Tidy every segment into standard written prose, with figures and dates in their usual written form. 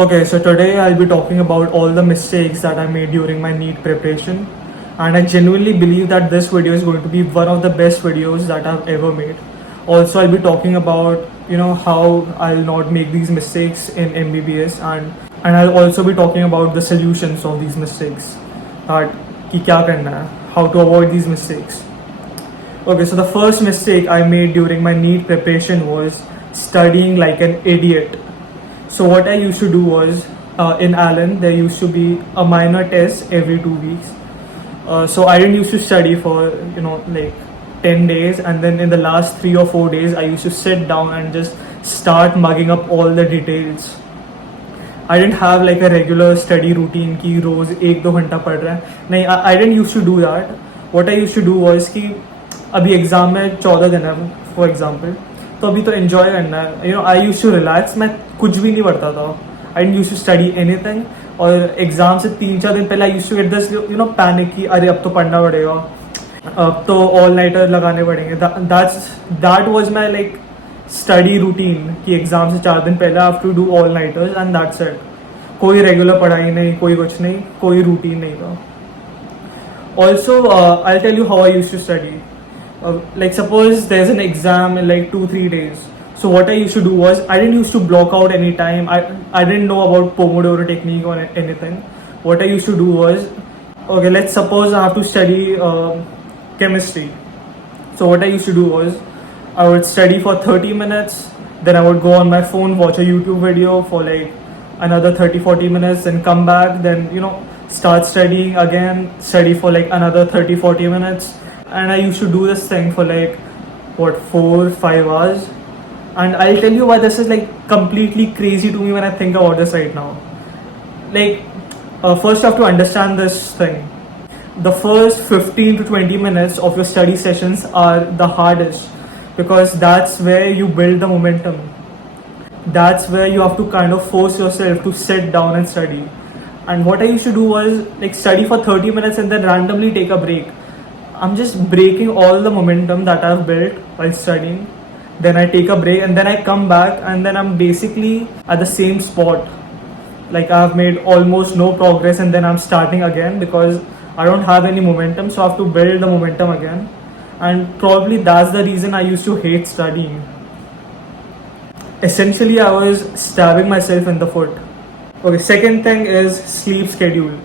Okay, so today I'll be talking about all the mistakes that I made during my NEET preparation, and I genuinely believe that this video is going to be one of the best videos that I've ever made. Also, I'll be talking about how I'll not make these mistakes in MBBS, and I'll also be talking about the solutions of these mistakes. That कि क्या करना है, how to avoid these mistakes. Okay, so the first mistake I made during my NEET preparation was studying like an idiot. So what I used to do was, in Allen, there used to be a minor test every 2 weeks. So I didn't used to study for like 10 days, and then in the last 3 or 4 days, I used to sit down and just start mugging up all the details. I didn't have like a regular study routine कि रोज 1-2 घंटा पढ़ रहा है. नहीं, I didn't used to do that. What I used to do was कि अभी exam में 14 दिन है फॉर एग्जाम्पल, तो अभी तो एंजॉय करना है. I use to relax. मैं कुछ भी नहीं पढ़ता था. I didn't use to study anything. और एग्जाम से 3-4 दिन पहले I use to get this panic कि अरे अब तो पढ़ना पड़ेगा, अब तो ऑल नाइटर लगाने पड़ेंगे. That was my like study routine कि एग्जाम से 4 दिन पहले I have to do all nighters and that's it. कोई रेगुलर पढ़ाई नहीं, कोई कुछ नहीं, कोई रूटीन नहीं था. Also I tell you how I use to study. Like suppose there's an exam in like 2-3 days. So what I used to do was, I didn't used to block out any time. I didn't know about Pomodoro technique or anything. What I used to do was, okay, let's suppose I have to study chemistry. So what I used to do was, I would study for 30 minutes, then I would go on my phone, watch a YouTube video for like another 30-40 minutes, then come back, then start studying again, study for like another 30-40 minutes. And I used to do this thing for like 4-5 hours. And I'll tell you why this is like completely crazy to me when I think about this right now. Like, first you have to understand this thing. The first 15 to 20 minutes of your study sessions are the hardest, because that's where you build the momentum. That's where you have to kind of force yourself to sit down and study. And what I used to do was like study for 30 minutes and then randomly take a break. I'm just breaking all the momentum that I've built while studying. Then I take a break and then I come back, and then I'm basically at the same spot. Like I've made almost no progress, and then I'm starting again because I don't have any momentum, so I have to build the momentum again. And probably that's the reason I used to hate studying. Essentially, I was stabbing myself in the foot. Okay, second thing is sleep schedule.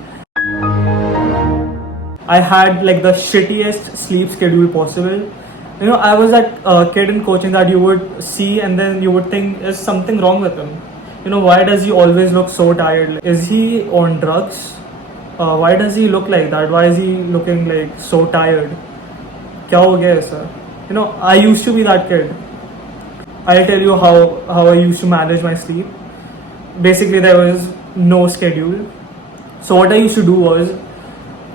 I had like the shittiest sleep schedule possible. I was that kid in coaching that you would see and then you would think, is something wrong with him? Why does he always look so tired? Is he on drugs? Why does he look like that? Why is he looking like so tired? Kya ho gaya sir? I used to be that kid. I'll tell you how I used to manage my sleep. Basically, there was no schedule. So what I used to do was,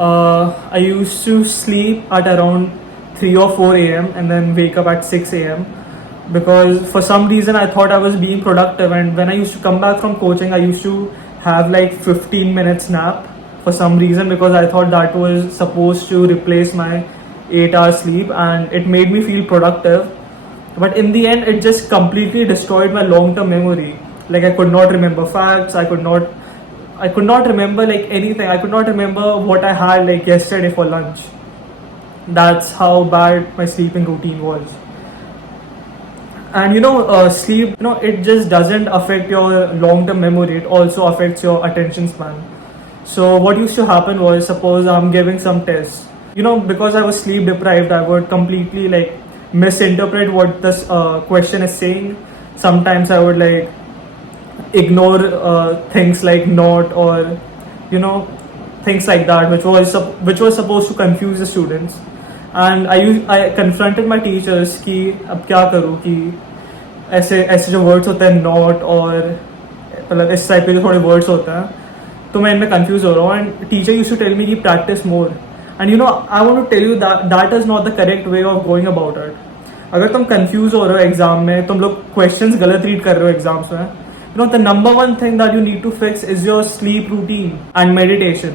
I used to sleep at around 3 or 4 a.m. and then wake up at 6 a.m. because for some reason I thought I was being productive, and when I used to come back from coaching, I used to have like 15 minutes nap for some reason, because I thought that was supposed to replace my 8-hour sleep and it made me feel productive. But in the end, it just completely destroyed my long-term memory. Like I could not remember facts, I could not remember like anything. I could not remember what I had like yesterday for lunch. That's how bad my sleeping routine was. And sleep, it just doesn't affect your long-term memory. It also affects your attention span. So what used to happen was, suppose I'm giving some tests. Because I was sleep deprived, I would completely like misinterpret what this question is saying. Sometimes I would like ignore things like not, or things like that, which was supposed to confuse the students. And I confronted my teachers कि अब क्या करूँ कि ऐसे जो words होते हैं not, और मतलब इस टाइप के जो थोड़े words होते हैं, तो मैं इनमें confuse हो रहा हूँ. And teacher used to tell me कि practice more. And I want to tell you that is not the correct way of going about it. अगर तुम confuse हो रहे हो एग्जाम में, तुम लोग questions गलत read कर रहे हो एग्जाम्स में, the number one thing that you need to fix is your sleep routine and meditation.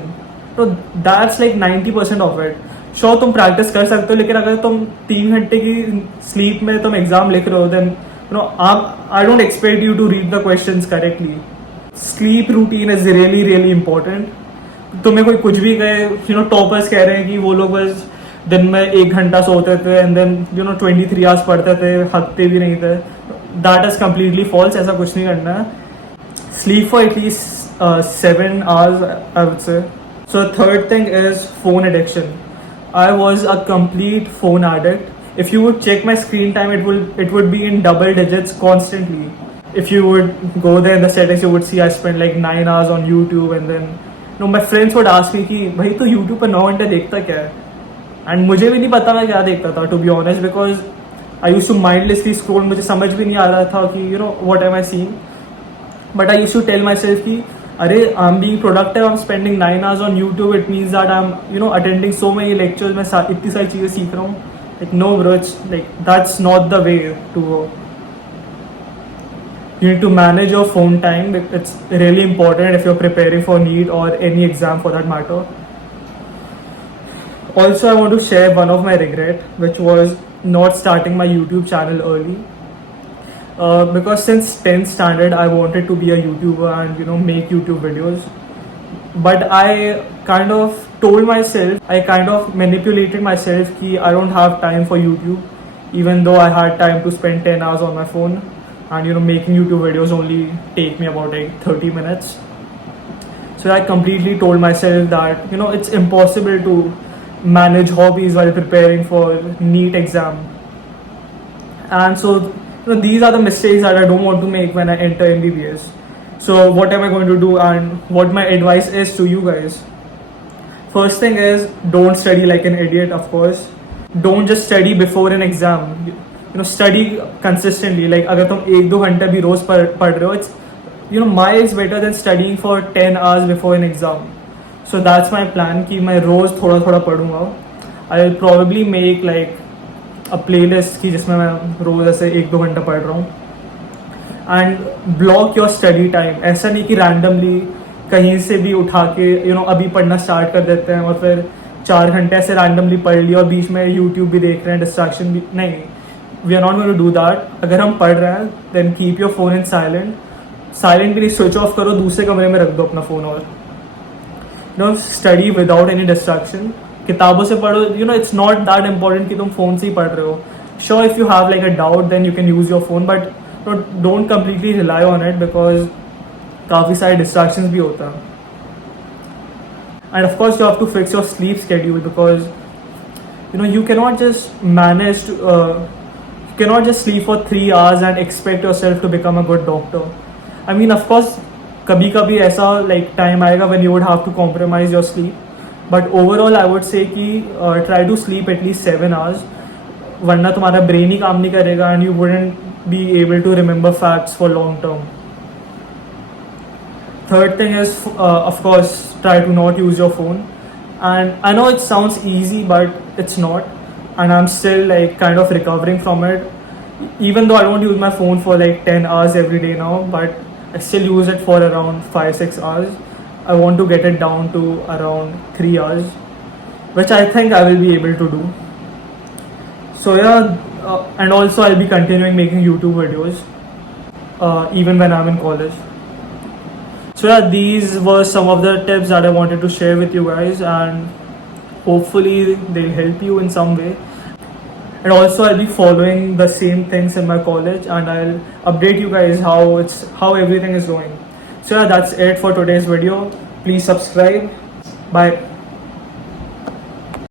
So that's like 90% of it. Sure, तुम practice कर सकते हो, लेकिन अगर तुम 3 घंटे की sleep में तुम एग्जाम लिख रहे हो, then I don't expect you to read the questions correctly. Sleep routine is really really important. तुम्हें कोई कुछ भी कहे, टॉपर्स कह रहे हैं कि वो लोग बस दिन में 1 घंटा सोते थे एंड देन 23 आवर्स पढ़ते थे, हकते भी नहीं थे. That is completely false. ऐसा कुछ नहीं करना है. Sleep for at least 7 hours, I would say. So the third thing is phone addiction. I was a complete phone addict. If you would check my screen time, it would be in double digits constantly. If you would go there in the settings, you would see I spent like 9 hours on YouTube, and then my friends would ask me कि भाई तो YouTube पर 9 घंटे देखता क्या है? And मुझे भी नहीं पता मैं क्या देखता था, to be honest, because I used to mindlessly scroll. मुझे समझ भी नहीं आ रहा था कि what am I seeing? But I used to tell myself कि अरे I'm being productive, I'm spending 9 hours on YouTube, it means that I'm attending so many lectures, मैं इतनी सारी चीज़ें सीख रहा हूँ. Like no bro, it's like that's not the way to go. You need to manage your phone time. It's really important if you're preparing for NEET or any exam for that matter. Also, I want to share one of my regret, which was not starting my YouTube channel early. Because since 10th standard I wanted to be a YouTuber and make YouTube videos, but I kind of told myself, I kind of manipulated myself कि I don't have time for YouTube, even though I had time to spend 10 hours on my phone, and making YouTube videos only take me about like 30 minutes. So I completely told myself that it's impossible to manage hobbies while preparing for NEET exam. And so these are the mistakes that I don't want to make when I enter MBBS. So what am I going to do, and what my advice is to you guys? First thing is, don't study like an idiot, of course. Don't just study before an exam. Study consistently. Like अगर तुम 1-2 घंटे भी रोज पढ़ रहे हो, it's miles better than studying for 10 hours before an exam. So that's my plan कि मैं रोज थोड़ा थोड़ा पढ़ूंगा. I'll probably make like a playlist की जिसमें मैं रोज ऐसे 1-2 घंटा पढ़ रहा हूँ. And block your study time. ऐसा नहीं कि रैंडमली कहीं से भी उठा के अभी पढ़ना स्टार्ट कर देते हैं और फिर 4 घंटे ऐसे रैंडमली पढ़ लिया और बीच में यूट्यूब भी देख रहे हैं, डिस्ट्रैक्शन भी नहीं. We are not going to do that. अगर हम पढ़ रहे हैं then keep your phone in silent भी नहीं, स्विच ऑफ करो, दूसरे कमरे में रख दो अपना फ़ोन और स्टडी विदाउट एनी डिस्ट्रैक्शन. किताबों से पढ़ो. इट्स नॉट दैट इम्पॉर्टेंट कि तुम फ़ोन से ही पढ़ रहे हो. Sure if you have like a doubt then you can use your phone, but don't completely rely on it because काफ़ी सारे डिस्ट्रैक्शंस भी होता है. And of course you have to fix your sleep schedule because you cannot just manage to you cannot just sleep for 3 hours and expect yourself to become a good doctor. I mean, of course kabhi kabhi aisa like time aayega when you would have to compromise your sleep, but overall I would say कि try to sleep at least 7 hours, वरना तुम्हारा brain ही काम नहीं करेगा and you wouldn't be able to remember facts for long term. Third thing is of course try to not use your phone. And I know it sounds easy but it's not, and I'm still like kind of recovering from it. Even though I don't use my phone for like 10 hours every day now, but I still use it for around 5-6 hours. I want to get it down to around 3 hours, which I think I will be able to do. So yeah, and also I'll be continuing making YouTube videos even when I'm in college. So yeah, these were some of the tips that I wanted to share with you guys, and hopefully they'll help you in some way. And also I'll be following the same things in my college, and I'll update you guys how everything is going. So yeah, that's it for today's video. Please subscribe. Bye.